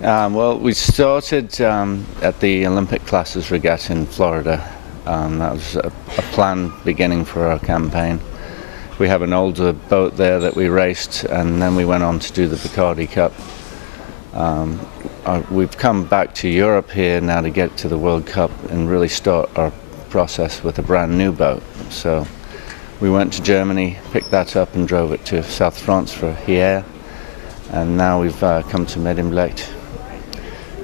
Well, we started at the Olympic Classes Regatta in Florida. That was a planned beginning for our campaign. We have an older boat there that we raced, and then we went on to do the Bacardi Cup. We've come back to Europe here now to get to the World Cup and really start our process with a brand new boat. So we went to Germany, picked that up and drove it to South France for Hier, and now we've come to Medemblik.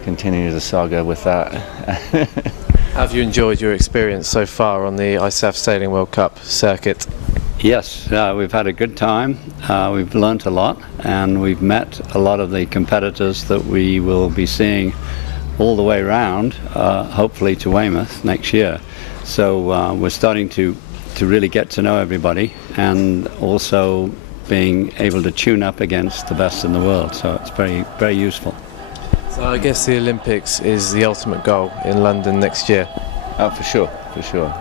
Continue the saga with that. Have you enjoyed your experience so far on the ISAF Sailing World Cup circuit? Yes, we've had a good time. We've learnt a lot, and we've met a lot of the competitors that we will be seeing all the way around, hopefully to Weymouth next year. So we're starting to really get to know everybody, and also being able to tune up against the best in the world. So it's very, very useful. So I guess the Olympics is the ultimate goal in London next year. Oh, for sure,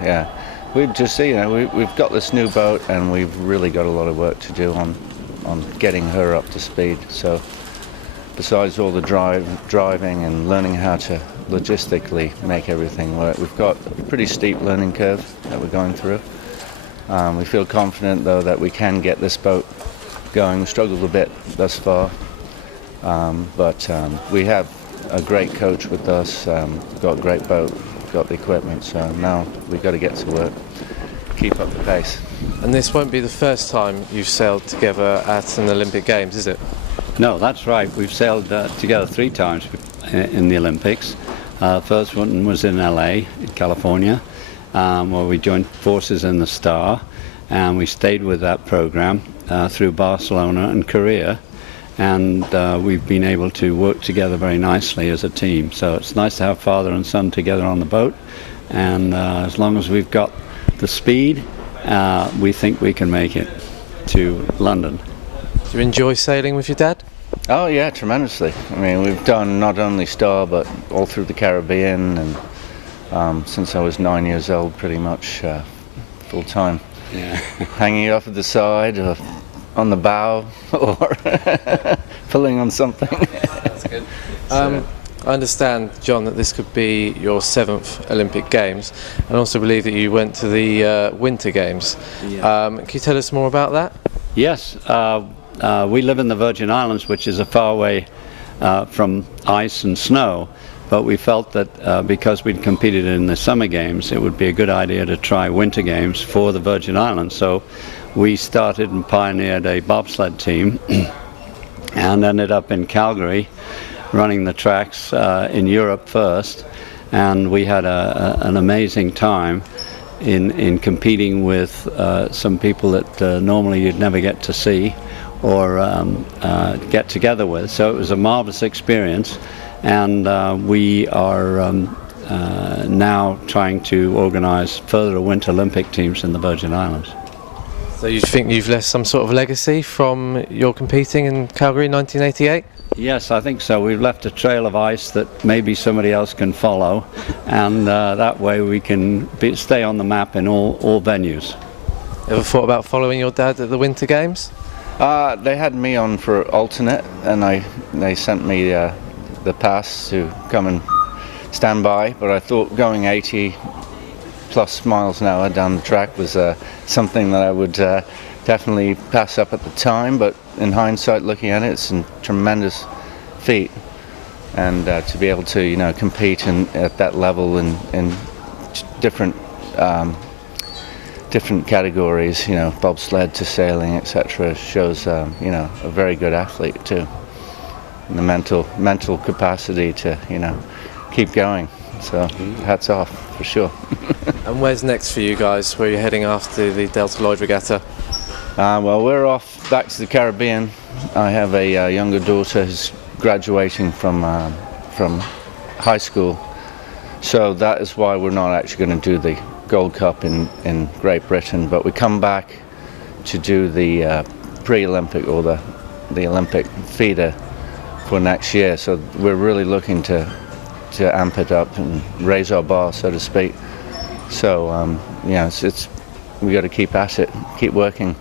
yeah. We've just, we've got this new boat, and we've really got a lot of work to do on getting her up to speed. So besides all the driving and learning how to logistically make everything work, we've got a pretty steep learning curve that we're going through. We feel confident though that we can get this boat going. We struggled a bit thus far, but we have a great coach with us. We've got a great boat, we've got the equipment, so now we've got to get to work, keep up the pace. And this won't be the first time you've sailed together at an Olympic Games, is it? No, that's right. We've sailed together 3 times in the Olympics. First one was in LA, in California, where we joined forces in the Star, and we stayed with that program through Barcelona and Korea, and we've been able to work together very nicely as a team. So it's nice to have father and son together on the boat, and as long as we've got the speed, we think we can make it to London. Do you enjoy sailing with your dad? Oh yeah, tremendously. I mean, we've done not only Star but all through the Caribbean, and since I was 9 years old, pretty much full time. Yeah. Hanging off at the side, or on the bow, or pulling on something. That's good. I understand, John, that this could be your 7th Olympic Games, and also believe that you went to the Winter Games. Yeah. Can you tell us more about that? Yes. We live in the Virgin Islands, which is a far way from ice and snow, but we felt that because we'd competed in the Summer Games, it would be a good idea to try Winter Games for the Virgin Islands. So we started and pioneered a bobsled team and ended up in Calgary running the tracks in Europe first, and we had an amazing time in competing with some people that normally you'd never get to see or get together with. So it was a marvelous experience, and we are now trying to organize further Winter Olympic teams in the Virgin Islands. So you think you've left some sort of legacy from your competing in Calgary in 1988? Yes, I think so. We've left a trail of ice that maybe somebody else can follow, and that way we can stay on the map in all venues. Ever thought about following your dad at the Winter Games? They had me on for alternate, and they sent me the pass to come and stand by, but I thought going 80 plus miles an hour down the track was something that I would definitely pass up at the time, but in hindsight, looking at it, it's a tremendous feat, and to be able to compete at that level in different categories, bobsled to sailing, etc., shows a very good athlete too, and the mental capacity to keep going. So hats off for sure. And where's next for you guys? Where are you heading after the Delta Lloyd Regatta? Well, we're off back to the Caribbean. I have a younger daughter who's graduating from high school, so that is why we're not actually going to do the Gold Cup in Great Britain, but we come back to do the pre-Olympic or the Olympic feeder for next year. So we're really looking to amp it up and raise our bar, so to speak. So we got to keep at it, keep working.